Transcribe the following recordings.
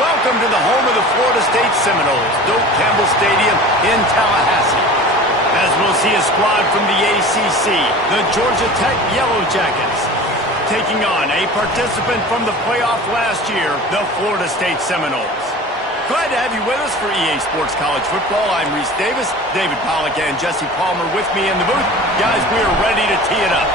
Welcome to the home of the Florida State Seminoles, Doak Campbell Stadium in Tallahassee. As we'll see a squad from the ACC, the Georgia Tech Yellow Jackets, taking on a participant from the playoff last year, the Florida State Seminoles. Glad to have you with us for EA Sports College Football. I'm Reese Davis, David Pollack and Jesse Palmer with me in the booth. Guys, we are ready to tee it up.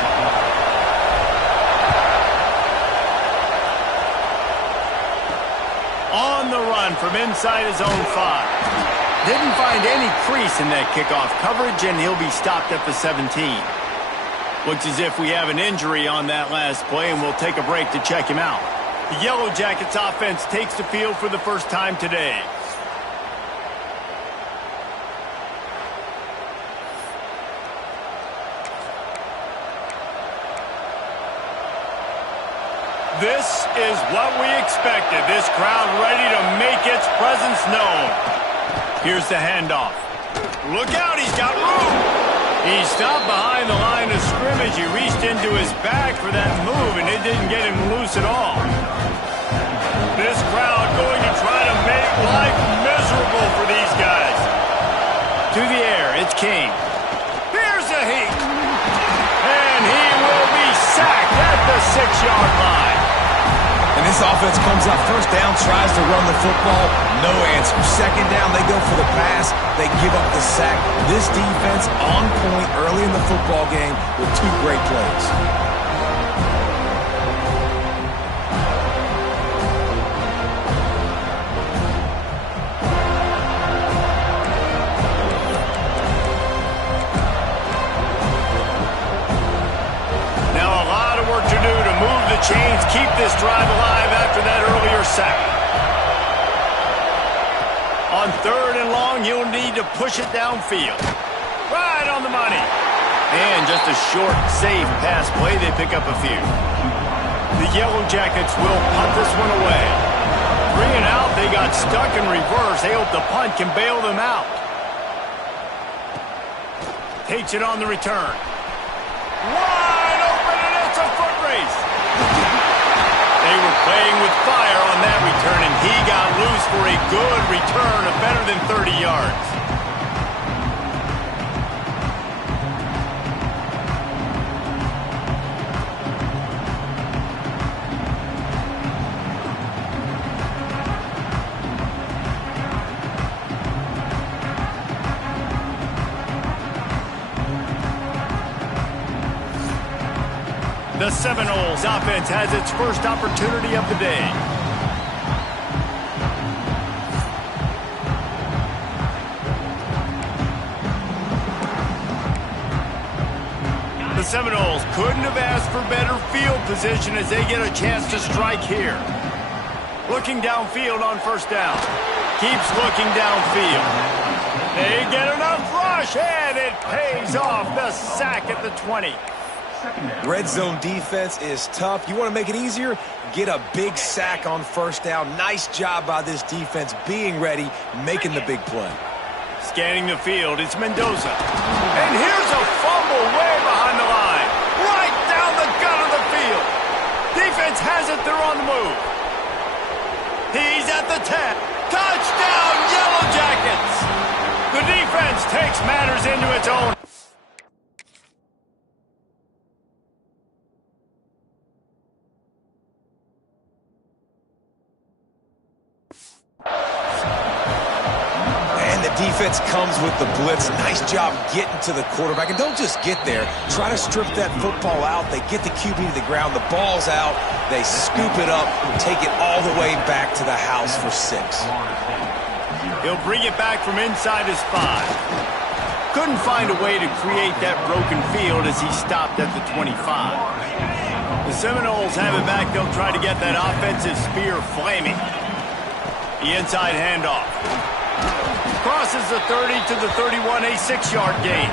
On the run from inside his own 5. Didn't find any crease in that kickoff coverage, and he'll be stopped at the 17. Looks as if we have an injury on that last play, and we'll take a break to check him out. The Yellow Jackets offense takes the field for the first time today. This is what we expected. This crowd ready to make its presence known. Here's the handoff. Look out, he's got room. He stopped behind the line of scrimmage. He reached into his bag for that move, and it didn't get him loose at all. This crowd going to try to make life miserable for these guys. To the air, it's King. Here's a heat. And he will be sacked at the 6-yard line. And this offense comes up first down, tries to run the football, no answer. Second down, they go for the pass, they give up the sack. This defense on point early in the football game with 2 great plays. Chains keep this drive alive after that earlier sack. On 3rd and long, you'll need to push it downfield. Right on the money. And just a short, safe pass play. They pick up a few. The Yellow Jackets will punt this one away. 3 and out. They got stuck in reverse. They hope the punt can bail them out. Takes it on the return. Wide open, and it's a foot race. They were playing with fire on that return, and he got loose for a good return of better than 30 yards. The Seminoles offense has its first opportunity of the day. The Seminoles couldn't have asked for better field position as they get a chance to strike here. Looking downfield on first down. Keeps looking downfield. They get enough rush, and it pays off. The sack at the 20. Red zone defense is tough. You want to make it easier? Get a big sack on first down. Nice job by this defense being ready, making the big play. Scanning the field, it's Mendoza. And here's a fumble way behind the line. Right down the gut of the field. Defense has it, they're on the move. He's at the 10. Touchdown, Yellow Jackets! The defense takes matters into its own. Defense comes with the blitz. Nice job getting to the quarterback. And don't just get there. Try to strip that football out. They get the QB to the ground. The ball's out. They scoop it up, take it all the way back to the house for 6. He'll bring it back from inside his 5. Couldn't find a way to create that broken field as he stopped at the 25. The Seminoles have it back. They'll try to get that offensive spear flaming. The inside handoff. Crosses the 30 to the 31, a 6-yard gain.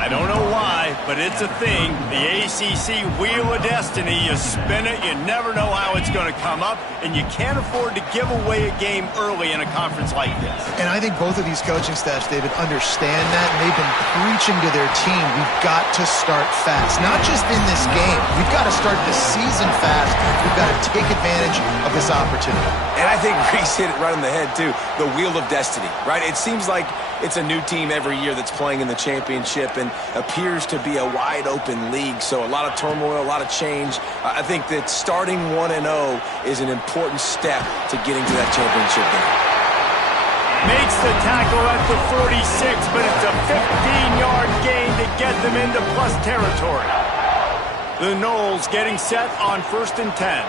I I don't know why, but it's a thing. The ACC Wheel of Destiny, you spin it, you never know how it's going to come up, and you can't afford to give away a game early in a conference like this. And I think both of these coaching staffs, David, understand that, and they've been preaching to their team, we've got to start fast. Not just in this game. We've got to start the season fast. We've got to take advantage of this opportunity. And I think Reese hit it right on the head, too. The Wheel of Destiny, right? It seems like it's a new team every year that's playing in the championship and appears to be a wide-open league. So a lot of turmoil, a lot of change. I think that starting 1-0 is an important step to getting to that championship game. Makes the tackle at the 46, but it's a 15-yard gain to get them into plus territory. The Noles getting set on 1st and 10.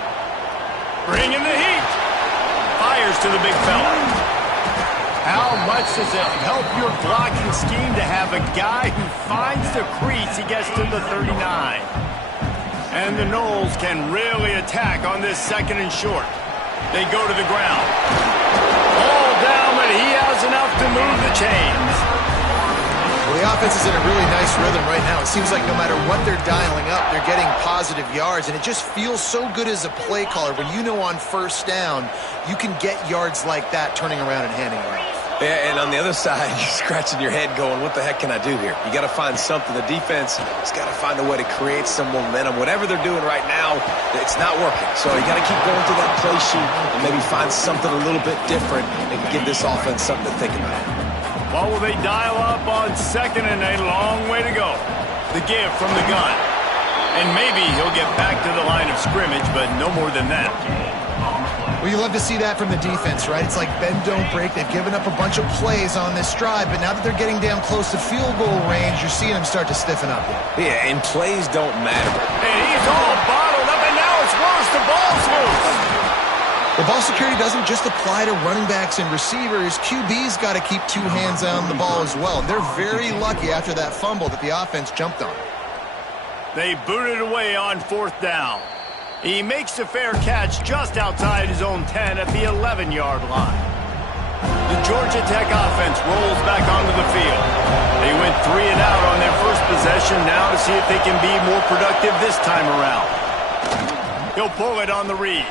Bringing the heat. Fires to the big fella. How much does it help your blocking scheme to have a guy who finds the crease, he gets to the 39. And the Noles can really attack on this 2nd and short. They go to the ground. Ball down, but he has enough to move the chains. Well, the offense is in a really nice rhythm right now. It seems like no matter what they're dialing up, they're getting positive yards, and it just feels so good as a play caller when you know on 1st down you can get yards like that turning around and handing it off. Yeah, and on the other side, you're scratching your head going, what the heck can I do here? You got to find something. The defense has got to find a way to create some momentum. Whatever they're doing right now, it's not working. So you got to keep going through that play sheet and maybe find something a little bit different and give this offense something to think about. What will they dial up on 2nd and a long way to go? The give from the gun. And maybe he'll get back to the line of scrimmage, but no more than that. Well, you love to see that from the defense, right? It's like bend, don't break. They've given up a bunch of plays on this drive, but now that they're getting down close to field goal range, you're seeing them start to stiffen up here. Yeah, and plays don't matter. And he's all bottled up, and now it's worse. The ball's loose. The ball security doesn't just apply to running backs and receivers. QB's got to keep 2 hands on the ball as well. They're very lucky after that fumble that the offense jumped on. They booted away on 4th down. He makes the fair catch just outside his own 10 at the 11-yard line. The Georgia Tech offense rolls back onto the field. They went 3 and out on their first possession, now to see if they can be more productive this time around. He'll pull it on the read.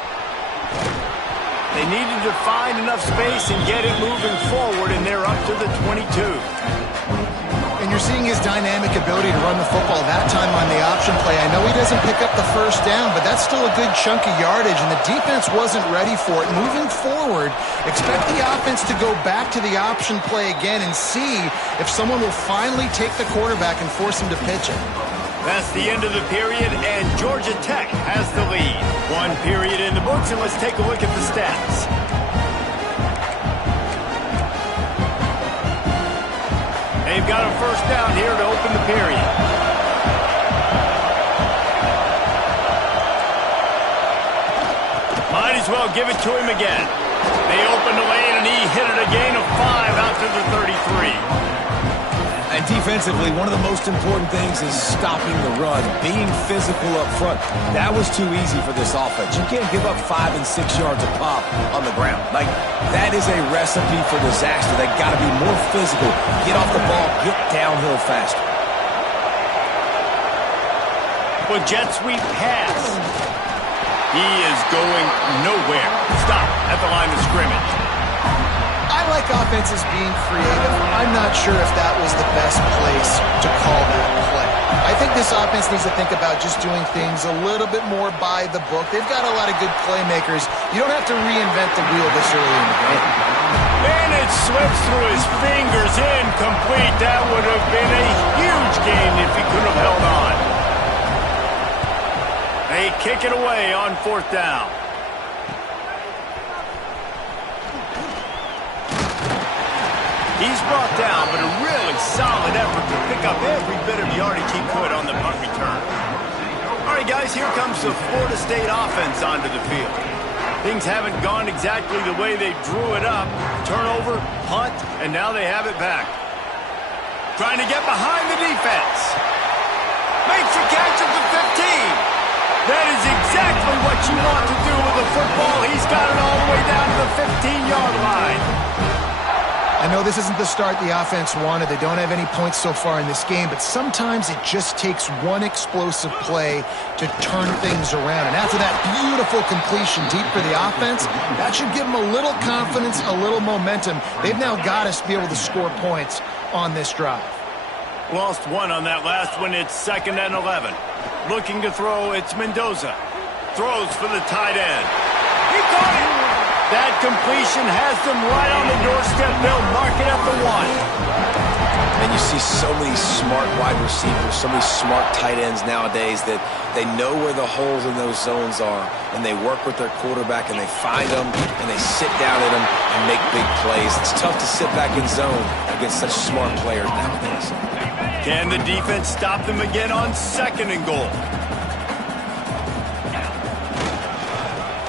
They needed to find enough space and get it moving forward, and they're up to the 22. And you're seeing his dynamic ability to run the football that time on the option play. I know he doesn't pick up the 1st down, but that's still a good chunk of yardage, and the defense wasn't ready for it. Moving forward, expect the offense to go back to the option play again and see if someone will finally take the quarterback and force him to pitch it. That's the end of the period, and Georgia Tech has the lead. 1 period in the books, and let's take a look at the stats. They've got a 1st down here to open the period. Might as well give it to him again. They opened the lane, and he hit it a gain of 5 out to the 33. And defensively, one of the most important things is stopping the run, being physical up front. That was too easy for this offense. You can't give up 5 and 6 yards a pop on the ground. Like, that is a recipe for disaster. They got to be more physical, get off the ball, get downhill faster. Well, jet sweep pass. He is going nowhere. Stop at the line of scrimmage. I like offenses being creative. I'm not sure if that was the best place to call that play. I think this offense needs to think about just doing things a little bit more by the book. They've got a lot of good playmakers. You don't have to reinvent the wheel this early in the game. And it slips through his fingers, incomplete. That would have been a huge gain if he could have held on. They kick it away on 4th down. He's brought down, but a really solid effort to pick up every bit of yardage he could on the punt return. All right, guys, here comes the Florida State offense onto the field. Things haven't gone exactly the way they drew it up. Turnover, punt, and now they have it back. Trying to get behind the defense. Makes the catch at the 15. That is exactly what you want to do with the football. He's got it all the way down to the 15-yard line. I know this isn't the start the offense wanted. They don't have any points so far in this game, but sometimes it just takes one explosive play to turn things around. And after that beautiful completion deep for the offense, that should give them a little confidence, a little momentum. They've now got us to be able to score points on this drive. Lost one on that last one. It's 2nd and 11. Looking to throw, it's Mendoza. Throws for the tight end. He caught it! That completion has them right on the doorstep. They'll mark it at the 1. And you see so many smart wide receivers, so many smart tight ends nowadays that they know where the holes in those zones are, and they work with their quarterback, and they find them, and they sit down in them and make big plays. It's tough to sit back in zone against such smart players nowadays. Can the defense stop them again on 2nd and goal?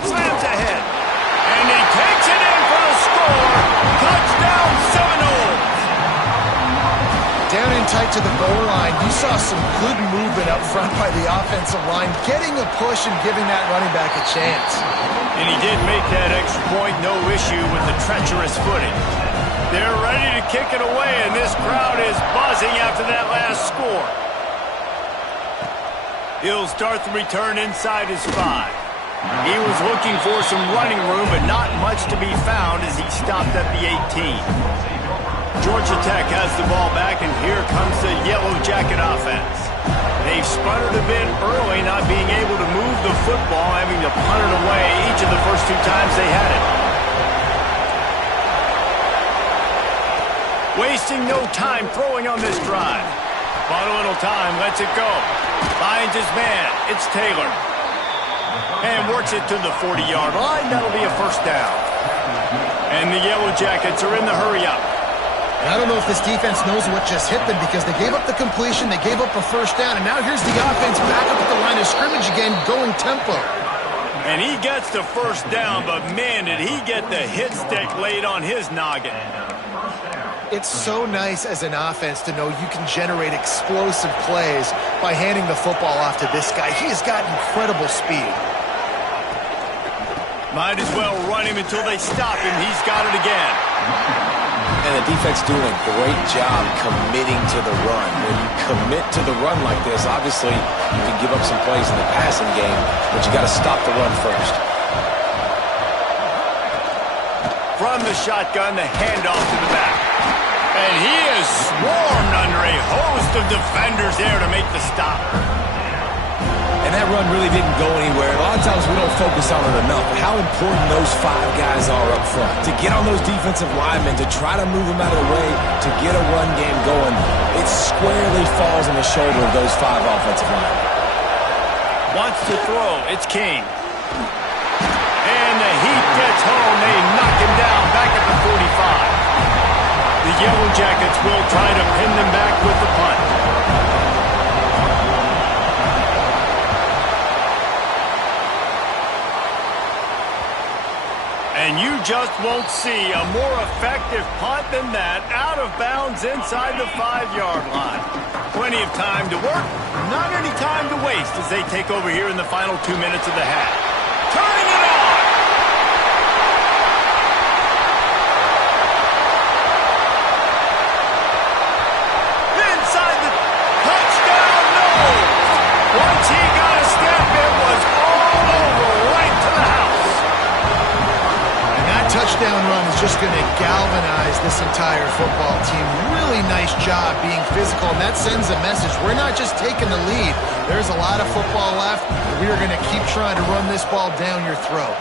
Slams ahead. And he takes it in for the score. Touchdown Seminoles. Down in tight to the goal line, you saw some good movement up front by the offensive line, getting a push and giving that running back a chance. And he did make that extra point, no issue with the treacherous footing. They're ready to kick it away, and this crowd is buzzing after that last score. He'll start the return inside his 5. He was looking for some running room, but not much to be found as he stopped at the 18. Georgia Tech has the ball back, and here comes the Yellow Jacket offense. They've sputtered a bit early, not being able to move the football, having to punt it away each of the first 2 times they had it. Wasting no time throwing on this drive. Bought a little time, lets it go. Finds his man. It's Taylor. And works it to the 40-yard line. That'll be a first down. And the Yellow Jackets are in the hurry-up. I don't know if this defense knows what just hit them because they gave up the completion, they gave up a first down, and now here's the offense back up at the line of scrimmage again, going tempo. And he gets the first down, but man, did he get the hit stick laid on his noggin. It's so nice as an offense to know you can generate explosive plays by handing the football off to this guy. He has got incredible speed. Might as well run him until they stop him. He's got it again. And the defense doing a great job committing to the run. When you commit to the run like this, obviously you can give up some plays in the passing game, but you got to stop the run first. From the shotgun, the handoff to the back. And he is swarmed under a host of defenders there to make the stop. And that run really didn't go anywhere. A lot of times we don't focus on it enough, but how important those 5 guys are up front. To get on those defensive linemen, to try to move them out of the way, to get a run game going, it squarely falls on the shoulder of those 5 offensive linemen. Wants to throw. It's King. And the heat gets home. They knock him down back at the 45. The Yellow Jackets will try to pin them back with the punt. And you just won't see a more effective punt than that, out of bounds inside the 5-yard line. Plenty of time to work, not any time to waste as they take over here in the final 2 minutes of the half. Turning it on! Inside the touchdown, no! Once he got a step, it was all over, right to the house. Touchdown run is just going to galvanize this entire football team. Really nice job being physical, and that sends a message. We're not just taking the lead. There's a lot of football left, and we are going to keep trying to run this ball down your throat.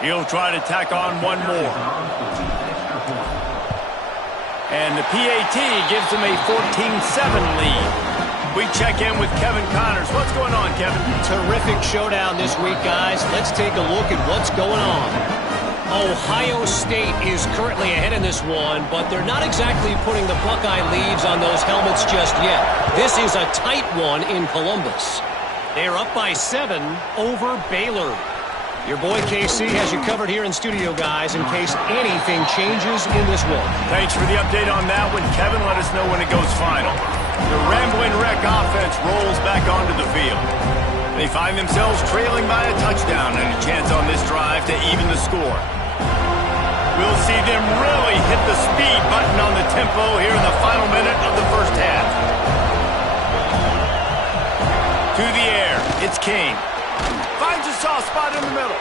He'll try to tack on one more. And the PAT gives him a 14-7 lead. We check in with Kevin Connors. What's going on, Kevin? Terrific showdown this week, guys. Let's take a look at what's going on. Ohio State is currently ahead in this one, but they're not exactly putting the Buckeye leaves on those helmets just yet. This is a tight one in Columbus. They're up by 7 over Baylor. Your boy KC has you covered here in studio, guys, in case anything changes in this one. Thanks for the update on that one, Kevin. Let us know when it goes final. The Rambling Wreck offense rolls back onto the field. They find themselves trailing by a touchdown and a chance on this drive to even the score. We'll see them really hit the speed button on the tempo here in the final minute of the first half. To the air, it's Kane. Finds a soft spot in the middle.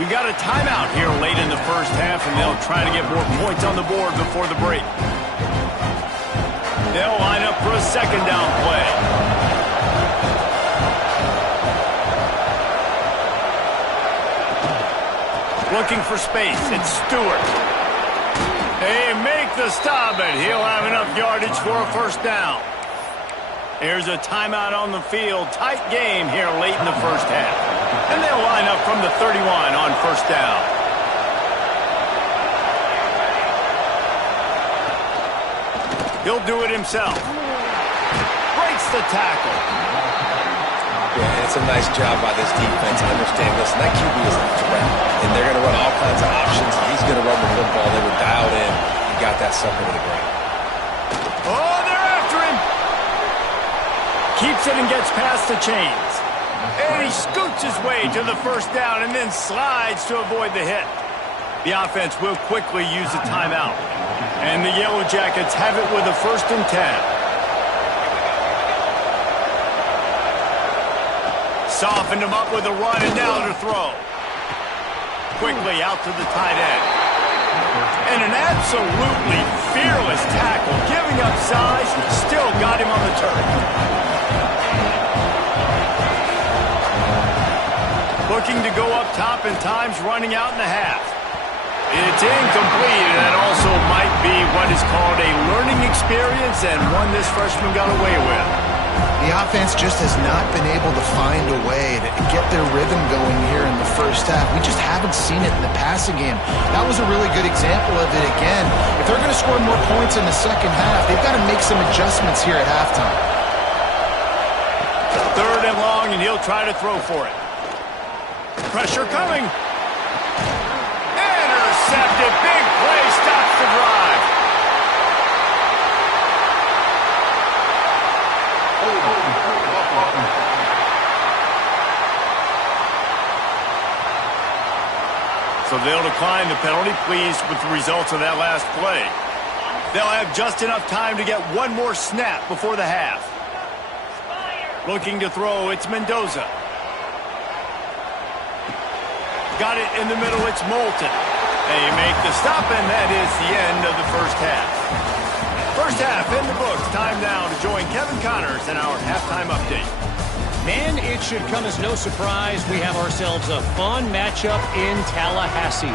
We've got a timeout here late in the first half, and they'll try to get more points on the board before the break. They'll line up for a second down play. Looking for space, it's Stewart. They make the stop, and he'll have enough yardage for a first down. Here's a timeout on the field. Tight game here late in the first half. And they'll line up from the 31 on first down. He'll do it himself. Breaks the tackle. Yeah, it's a nice job by this defense. I understand, listen, that QB is a threat. And they're going to run all kinds of options. He's going to run the football. They were dialed in and got that sucker to the ground. Oh, they're after him. Keeps it and gets past the chains. And he scoots his way to the first down and then slides to avoid the hit. The offense will quickly use a timeout. And the Yellow Jackets have it with a 1st and 10. Softened him up with a run and now to throw. Quickly out to the tight end. And an absolutely fearless tackle. Giving up size, still got him on the turf. Looking to go up top and time's running out in the half. It's incomplete, and that also might be what is called a learning experience and one this freshman got away with. The offense just has not been able to find a way to get their rhythm going here in the first half. We just haven't seen it in the passing game. That was a really good example of it again. If they're going to score more points in the second half, they've got to make some adjustments here at halftime. 3rd and long, and he'll try to throw for it. Pressure coming. Intercepted. Big play stops the drive. So they'll decline the penalty, pleased with the results of that last play. They'll have just enough time to get one more snap before the half. Looking to throw, it's Mendoza. Got it in the middle, it's Moulton. They make the stop, and that is the end of the first half. First half in the books. Time now to join Kevin Connors in our halftime update. Man, it should come as no surprise we have ourselves a fun matchup in Tallahassee.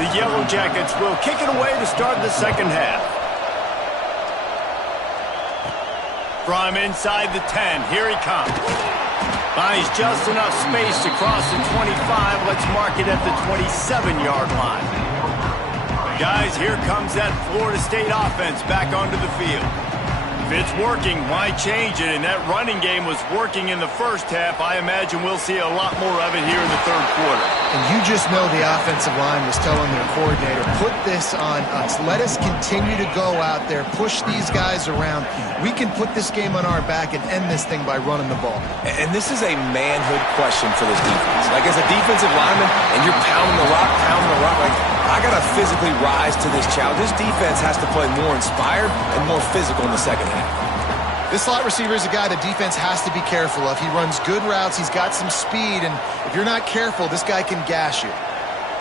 The Yellow Jackets will kick it away to start the second half. From inside the 10, here he comes. Buys just enough space to cross the 25. Let's mark it at the 27-yard line. Guys, here comes that Florida State offense back onto the field. If it's working, why change it? And that running game was working in the first half. I imagine we'll see a lot more of it here in the third quarter. And you just know the offensive line was telling their coordinator, put this on us. Let us continue to go out there, push these guys around. We can put this game on our back and end this thing by running the ball. And this is a manhood question for this defense. Like, as a defensive lineman, and you're pounding the rock, like, I got to physically rise to this challenge. This defense has to play more inspired and more physical in the second half. This slot receiver is a guy the defense has to be careful of. He runs good routes. He's got some speed, and if you're not careful, this guy can gash you.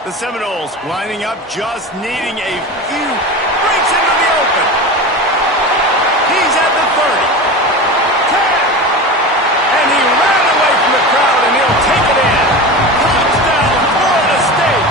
The Seminoles lining up, just needing a few. Breaks into the open. He's at the 30. 10. And he ran away from the crowd, and he'll take it in. Touchdown, Florida State.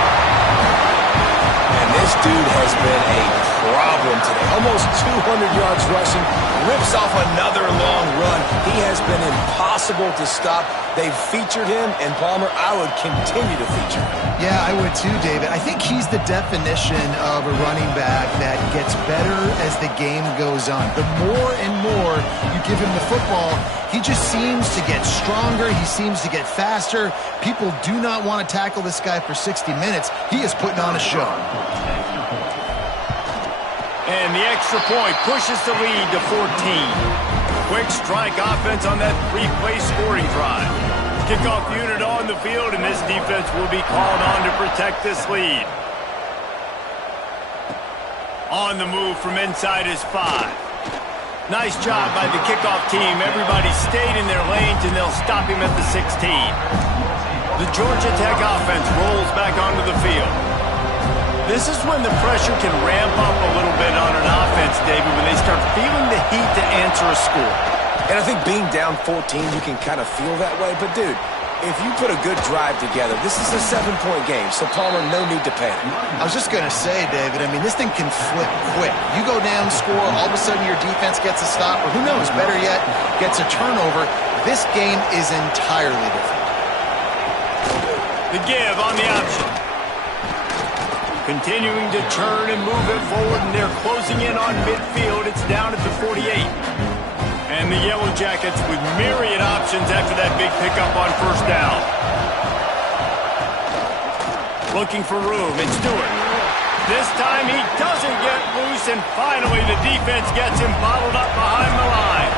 And this dude has been a problem today. almost 200 yards rushing, rips off another long run. He has been impossible to stop. They've featured him, and Palmer, I would continue to feature him. Yeah, I would too, David. I think he's the definition of a running back that gets better as the game goes on. The more and more you give him the football, he just seems to get stronger. He seems to get faster. People do not want to tackle this guy for 60 minutes. He is putting on a show. And the extra point pushes the lead to 14. Quick strike offense on that three-play scoring drive. Kickoff unit on the field, and this defense will be called on to protect this lead. On the move from inside is 5. Nice job by the kickoff team. Everybody stayed in their lanes, and they'll stop him at the 16. The Georgia Tech offense rolls back onto the field. This is when the pressure can ramp up a little bit on an offense, David, when they start feeling the heat to answer a score. And I think being down 14, you can kind of feel that way. But, dude, if you put a good drive together, this is a 7-point game, so Palmer, no need to panic. I was just going to say, David, I mean, this thing can flip quick. You go down, score, all of a sudden your defense gets a stop, or who knows, better yet, gets a turnover. This game is entirely different. The give on the option. Continuing to turn and move it forward, and they're closing in on midfield. It's down at the 48. And the Yellow Jackets with myriad options after that big pickup on first down. Looking for room, it's Stewart. This time he doesn't get loose, and finally the defense gets him bottled up behind the line.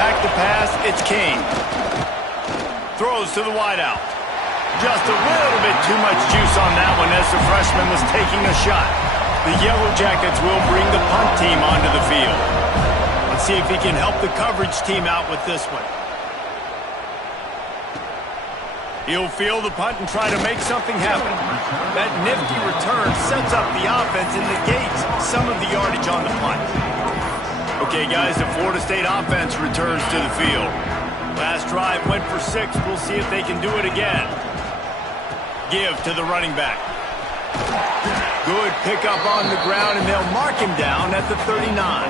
Back to pass, it's King. Throws to the wideout. Just a little bit too much juice on that one as the freshman was taking a shot. The Yellow Jackets will bring the punt team onto the field. Let's see if he can help the coverage team out with this one. He'll field the punt and try to make something happen. That nifty return sets up the offense and negates some of the yardage on the punt. Okay, guys, the Florida State offense returns to the field. Last drive went for 6. We'll see if they can do it again. Give to the running back. Good pickup on the ground, and they'll mark him down at the 39.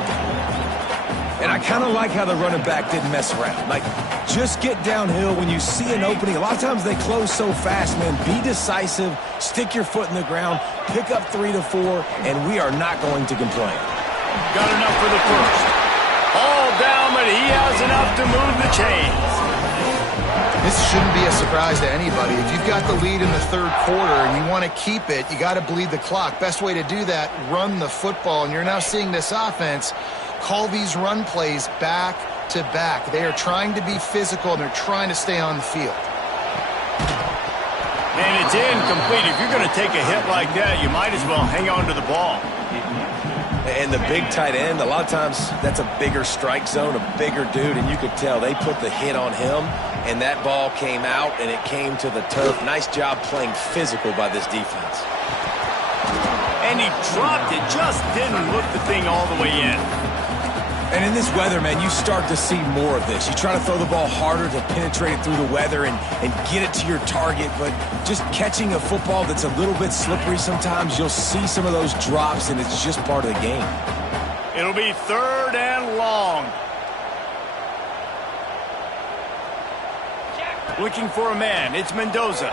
And I kind of like how the running back didn't mess around. Like, just get downhill when you see an opening. A lot of times they close so fast, man. Be decisive, stick your foot in the ground, pick up 3 to 4, and we are not going to complain. Got enough for the first. All down, but he has enough to move the chains. This shouldn't be a surprise to anybody. If you've got the lead in the third quarter and you want to keep it, you got to bleed the clock. Best way to do that, run the football. And you're now seeing this offense call these run plays back to back. They are trying to be physical, and they're trying to stay on the field. And it's incomplete. If you're going to take a hit like that, you might as well hang on to the ball. And the big tight end, a lot of times that's a bigger strike zone, a bigger dude, and you could tell they put the hit on him, and that ball came out, and it came to the turf. Nice job playing physical by this defense. And he dropped it, just didn't look the thing all the way in. And in this weather, man, you start to see more of this. You try to throw the ball harder to penetrate it through the weather and get it to your target, but just catching a football that's a little bit slippery sometimes, you'll see some of those drops, and it's just part of the game. It'll be 3rd and long. Looking for a man, it's Mendoza.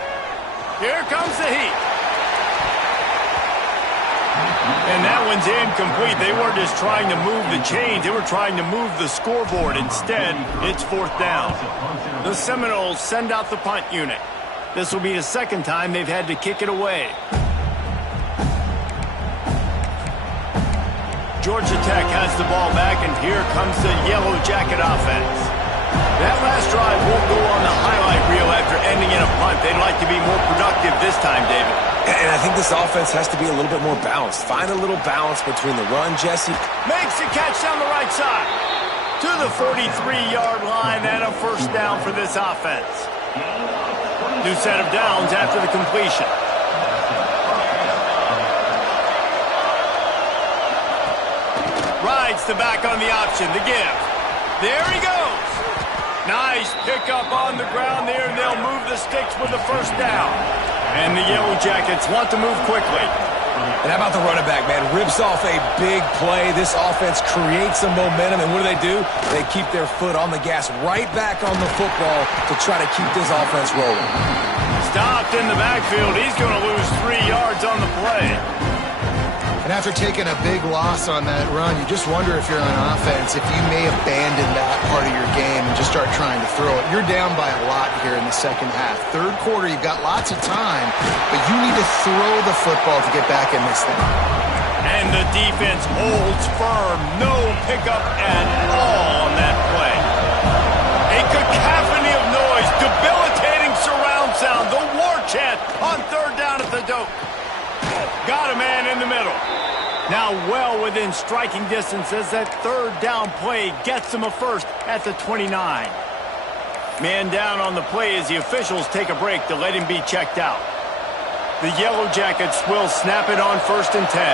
Here comes the heat. And that one's incomplete. They weren't just trying to move the chains. They were trying to move the scoreboard. Instead, it's 4th down. The Seminoles send out the punt unit. This will be the 2nd time they've had to kick it away. Georgia Tech has the ball back, and here comes the Yellow Jacket offense. That last drive won't go on the highlight reel after ending in a punt. They'd like to be more productive this time, David. And I think this offense has to be a little bit more balanced. Find a little balance between the run, Jesse. Makes the catch down the right side. To the 43-yard line, and a 1st down for this offense. New set of downs after the completion. Rides the back on the option, the give. There he goes. Nice pickup on the ground there, and they'll move the sticks with the 1st down. And the Yellow Jackets want to move quickly. And how about the running back, man? Rips off a big play. This offense creates some momentum, and what do? They keep their foot on the gas right back on the football to try to keep this offense rolling. Stopped in the backfield. He's going to lose 3 yards on the play. And after taking a big loss on that run, you just wonder if you're on offense, if you may abandon that part of your game and just start trying to throw it. You're down by a lot here in the second half. Third quarter, you've got lots of time, but you need to throw the football to get back in this thing. And the defense holds firm. No pickup at all on that play. A cacophony of noise, debilitating surround sound, the war chant on third down at the dope. Got a man in the middle. Now well within striking distance as that third down play gets him a first at the 29. Man down on the play as the officials take a break to let him be checked out. The Yellow Jackets will snap it on 1st and 10.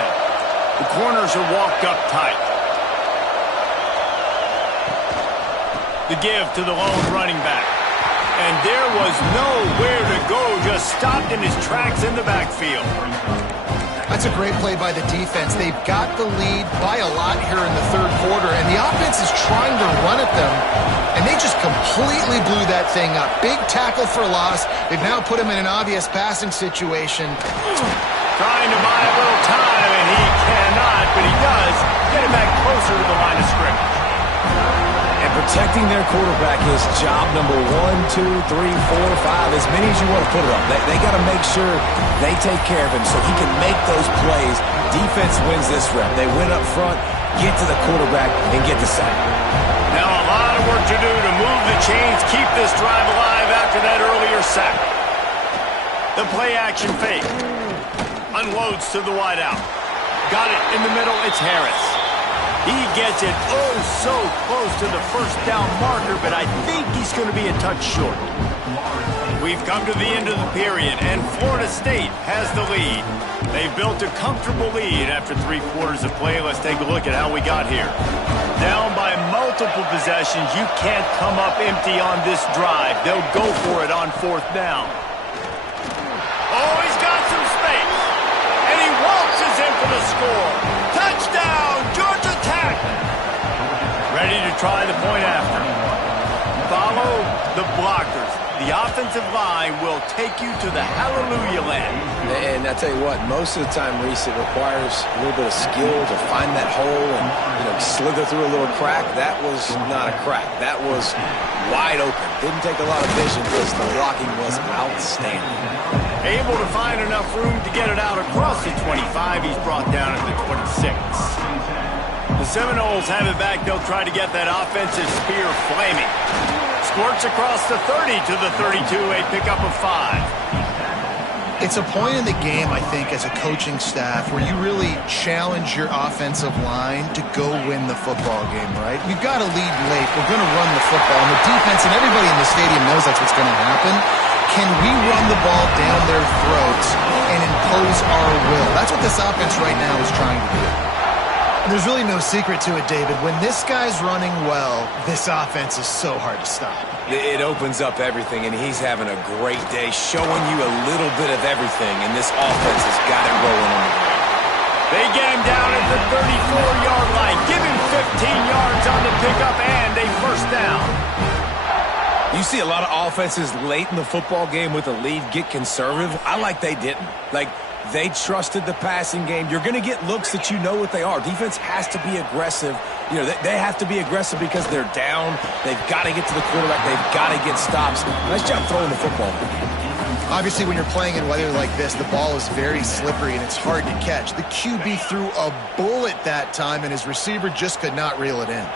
The corners are walked up tight. The give to the lone running back. And there was nowhere to go, just stopped in his tracks in the backfield. That's a great play by the defense. They've got the lead by a lot here in the third quarter, and the offense is trying to run at them, and they just completely blew that thing up. Big tackle for loss. They've now put him in an obvious passing situation. Trying to buy a little time, and he cannot, but he does get it back closer to the line of scrimmage. And protecting their quarterback is job number 1, 2, 3, 4, 5, as many as you want to put it up. They got to make sure they take care of him so he can make those plays. Defense wins this rep. They win up front, get to the quarterback, and get the sack. Now a lot of work to do to move the chains, keep this drive alive after that earlier sack. The play action fake. Unloads to the wideout. Got it in the middle. It's Harris. He gets it so close to the first down marker, but I think he's going to be a touch short. We've come to the end of the period, and Florida State has the lead. They've built a comfortable lead after 3 quarters of play. Let's take a look at how we got here. Down by multiple possessions, you can't come up empty on this drive. They'll go for it on 4th down. Oh, he's got some space, and he waltzes in for the score. Touchdown, Georgia Tech! Ready to try the point after. Follow the blockers. The offensive line will take you to the hallelujah land. And I tell you what, most of the time, Reese, it requires a little bit of skill to find that hole and slither through a little crack. That was not a crack. That was wide open. Didn't take a lot of vision because the blocking was outstanding. Able to find enough room to get it out across the 25. He's brought down at the 26. The Seminoles have it back. They'll try to get that offensive spear flaming. Squirts across the 30 to the 32, a pickup of 5. It's a point in the game, I think, as a coaching staff where you really challenge your offensive line to go win the football game, right? We've got to lead late. We're going to run the football. And the defense and everybody in the stadium knows that's what's going to happen. Can we run the ball down their throats and impose our will? That's what this offense right now is trying to do. And there's really no secret to it, David. When this guy's running well, this offense is so hard to stop. It opens up everything, and he's having a great day, showing you a little bit of everything, and this offense has got it rolling on the ground. They get him down at the 34-yard line. Give him 15 yards on the pickup and a first down. You see a lot of offenses late in the football game with a lead get conservative. I like they didn't. They trusted the passing game. You're going to get looks that you know what they are. Defense has to be aggressive. They have to be aggressive because they're down. They've got to get to the quarterback. They've got to get stops. Nice job throwing the football. Obviously, when you're playing in weather like this, the ball is very slippery and it's hard to catch. The QB threw a bullet that time, and his receiver just could not reel it in.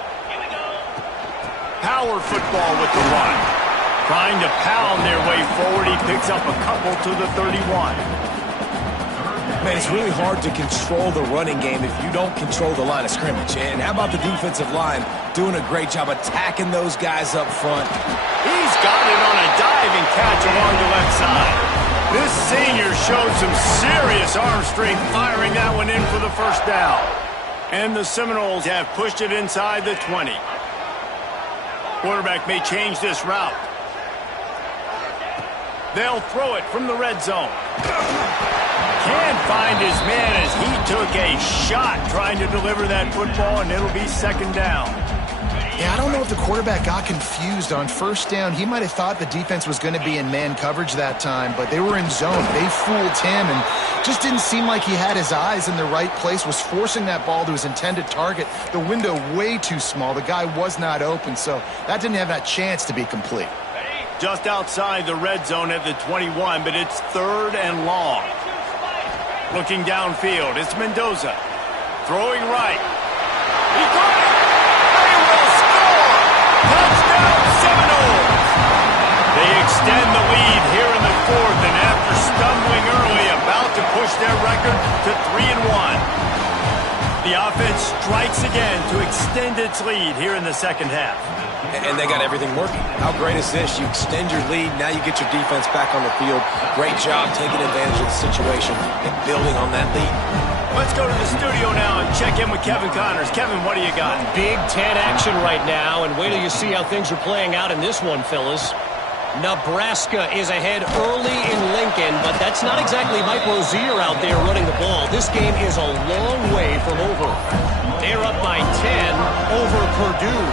Power football with the run. Trying to pound their way forward. He picks up a couple to the 31. Man, it's really hard to control the running game if you don't control the line of scrimmage. And how about the defensive line doing a great job attacking those guys up front? He's got it on a diving catch along the left side. This senior showed some serious arm strength firing that one in for the first down. And the Seminoles have pushed it inside the 20. Quarterback may change this route. They'll throw it from the red zone. Can't find his man as he took a shot trying to deliver that football, and it'll be second down. Yeah, I don't know if the quarterback got confused on first down. He might have thought the defense was going to be in man coverage that time, but they were in zone. They fooled him and just didn't seem like he had his eyes in the right place, was forcing that ball to his intended target. The window way too small. The guy was not open, so that didn't have that chance to be complete. Just outside the red zone at the 21, but it's third and long. Looking downfield, it's Mendoza. Throwing right. He got it! They will score! Touchdown Seminoles! They extend the lead here in the fourth, and after stumbling early, about to push their record to 3-1. The offense strikes again to extend its lead here in the second half. And they got everything working. How great is this? You extend your lead, now you get your defense back on the field. Great job taking advantage of the situation and building on that lead. Let's go to the studio now and check in with Kevin Connors. Kevin, what do you got? Big Ten action right now, and wait till you see how things are playing out in this one, fellas. Nebraska is ahead early in Lincoln, but that's not exactly Mike Rozier out there running the ball. This game is a long way from over. They're up by 10 over Purdue.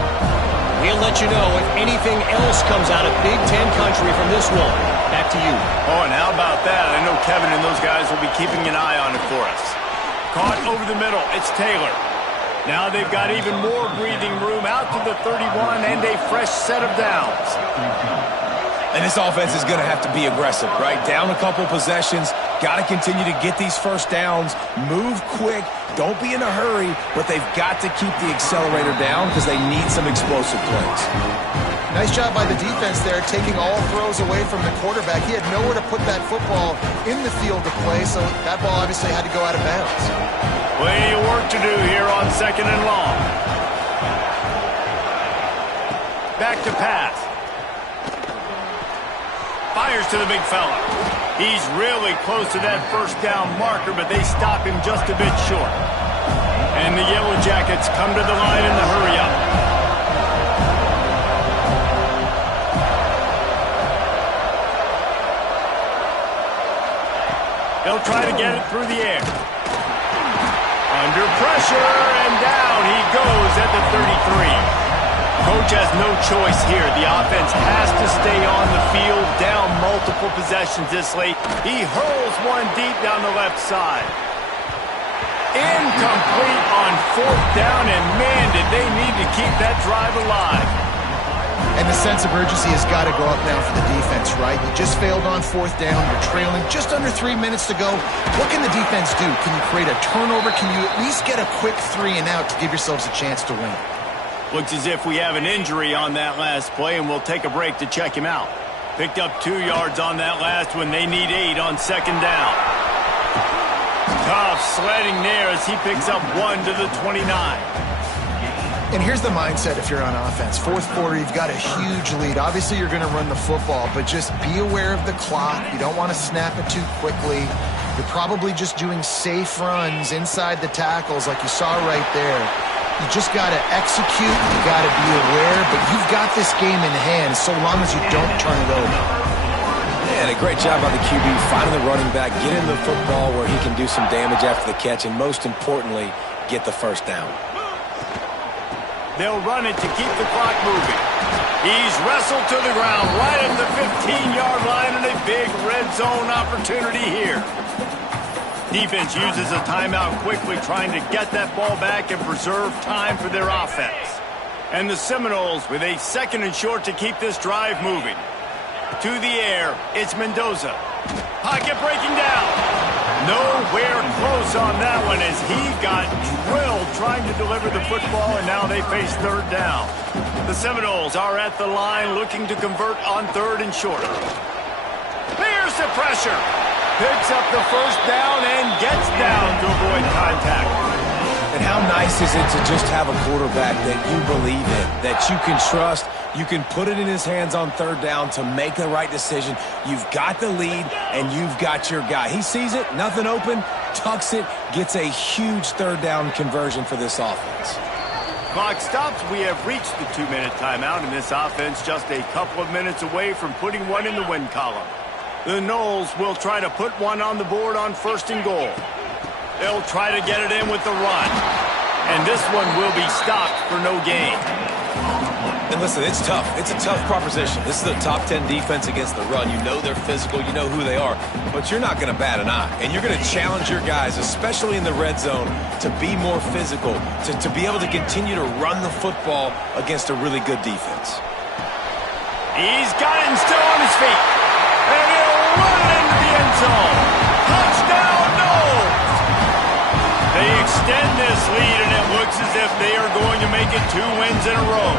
We'll let you know if anything else comes out of Big Ten country from this one. Back to you. Oh, and how about that? I know Kevin and those guys will be keeping an eye on it for us. Caught over the middle. It's Taylor. Now they've got even more breathing room out to the 31 and a fresh set of downs. And this offense is going to have to be aggressive, right? Down a couple possessions. Got to continue to get these first downs. Move quick. Don't be in a hurry, but they've got to keep the accelerator down because they need some explosive plays. Nice job by the defense there, taking all throws away from the quarterback. He had nowhere to put that football in the field to play, so that ball obviously had to go out of bounds. Plenty of work to do here on second and long. Back to pass. Fires to the big fella. He's really close to that first down marker, but they stop him just a bit short. And the Yellow Jackets come to the line in the hurry-up. They'll try to get it through the air. Under pressure, and down he goes at the 33. Coach has no choice here. The offense has to stay on the field, down multiple possessions this late. He hurls one deep down the left side. Incomplete on fourth down, and man, did they need to keep that drive alive. And the sense of urgency has got to go up now for the defense, right? You just failed on fourth down. You're trailing just under 3 minutes to go. What can the defense do? Can you create a turnover? Can you at least get a quick 3 and out to give yourselves a chance to win? Looks as if we have an injury on that last play, and we'll take a break to check him out. Picked up 2 yards on that last one. They need 8 on second down. Tough sledding there as he picks up 1 to the 29. And here's the mindset if you're on offense. Fourth quarter, you've got a huge lead. Obviously, you're going to run the football, but just be aware of the clock. You don't want to snap it too quickly. You're probably just doing safe runs inside the tackles like you saw right there. You just got to execute. You got to be aware, but you've got this game in hand so long as you don't turn it over. Yeah, and a great job by the QB finding the running back, getting the football where he can do some damage after the catch, and most importantly, get the first down. They'll run it to keep the clock moving. He's wrestled to the ground right at the 15-yard line, and a big red zone opportunity here. Defense uses a timeout quickly, trying to get that ball back and preserve time for their offense. And the Seminoles with a second and short to keep this drive moving. To the air, it's Mendoza. Pocket breaking down. Nowhere close on that one as he got drilled trying to deliver the football, and now they face third down. The Seminoles are at the line looking to convert on third and short. There's the pressure. Picks up the first down and gets down to avoid contact. And how nice is it to just have a quarterback that you believe in, that you can trust, you can put it in his hands on third down to make the right decision. You've got the lead, and you've got your guy. He sees it, nothing open, tucks it, gets a huge third down conversion for this offense. Clock stops. We have reached the 2-minute timeout, and this offense just a couple of minutes away from putting one in the win column. The Noles will try to put one on the board on 1st and goal. They'll try to get it in with the run. And this one will be stopped for no gain. And listen, it's tough. It's a tough proposition. This is a top 10 defense against the run. You know they're physical. You know who they are. But you're not going to bat an eye. And you're going to challenge your guys, especially in the red zone, to be more physical, to be able to continue to run the football against a really good defense. He's got it and still on his feet. And he'll run it into the end zone. Touchdown, Noles! They extend this lead, and it looks as if they are going to make it 2 wins in a row.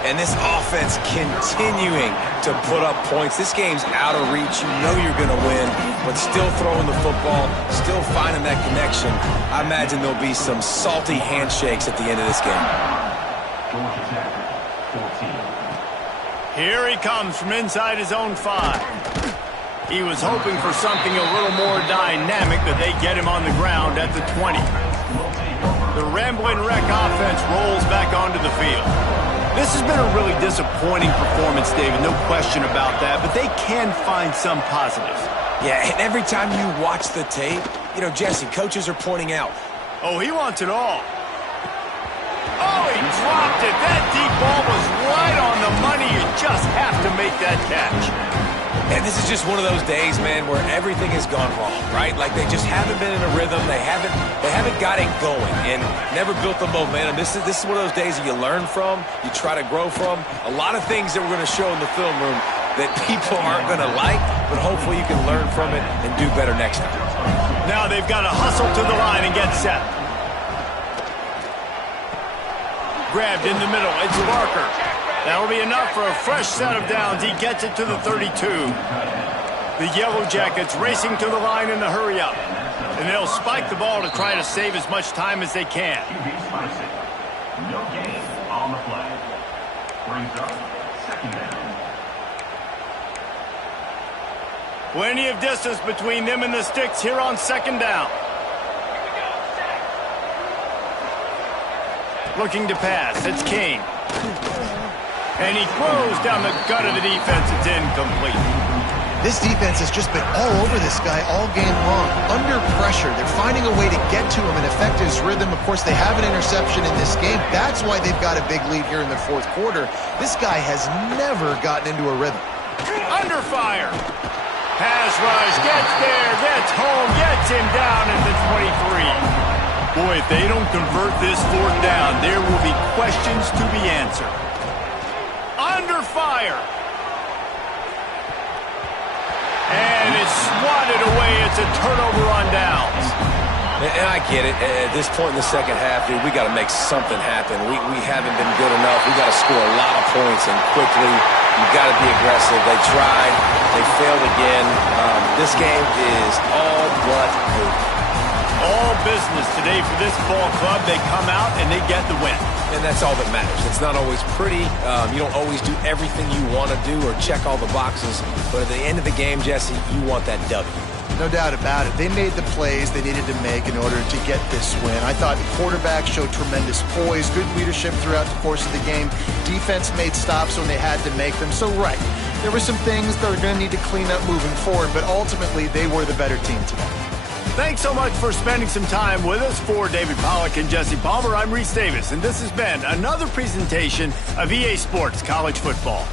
And this offense continuing to put up points. This game's out of reach. You know you're going to win, but still throwing the football, still finding that connection. I imagine there'll be some salty handshakes at the end of this game. Here he comes from inside his own 5. He was hoping for something a little more dynamic, but they get him on the ground at the 20. The Ramblin' Wreck offense rolls back onto the field. This has been a really disappointing performance, David, no question about that, but they can find some positives. Yeah, and every time you watch the tape, you know, Jesse, coaches are pointing out. Oh, he wants it all. Oh, he dropped it. That deep ball was right on the money. You just have to make that catch. And this is just one of those days, man, where everything has gone wrong, right? Like they just haven't been in a rhythm. They haven't got it going and never built the momentum. This is one of those days that you learn from, you try to grow from. A lot of things that we're going to show in the film room that people aren't going to like, but hopefully you can learn from it and do better next time. Now they've got to hustle to the line and get set. Grabbed in the middle. It's Barker. That'll be enough for a fresh set of downs. He gets it to the 32. The Yellow Jackets racing to the line in the hurry up. And they'll spike the ball to try to save as much time as they can. No gain on the play. Brings up 2nd down. Plenty of distance between them and the sticks here on 2nd down. Looking to pass. It's Kane. And he throws down the gut of the defense. It's incomplete. This defense has just been all over this guy all game long. Under pressure, they're finding a way to get to him and affect his rhythm. Of course, they have an interception in this game. That's why they've got a big lead here in the 4th quarter. This guy has never gotten into a rhythm. Under fire. Pass rush. Gets there. Gets home. Gets him down at the 23. Boy, if they don't convert this 4th down, there will be questions to be answered. Under fire. And it's swatted away. It's a turnover on downs. And I get it. At this point in the 2nd half, dude, we got to make something happen. We haven't been good enough. We got to score a lot of points and quickly. You got to be aggressive. They tried. They failed again. This game is all but over. All business today for this ball club. They come out and they get the win. And that's all that matters. It's not always pretty. You don't always do everything you want to do or check all the boxes. But at the end of the game, Jesse, you want that W. No doubt about it. They made the plays they needed to make in order to get this win. I thought the quarterback showed tremendous poise, good leadership throughout the course of the game. Defense made stops when they had to make them. So, right, there were some things they're going to need to clean up moving forward, but ultimately they were the better team today. Thanks so much for spending some time with us. For David Pollack and Jesse Palmer, I'm Reese Davis, and this has been another presentation of EA Sports College Football.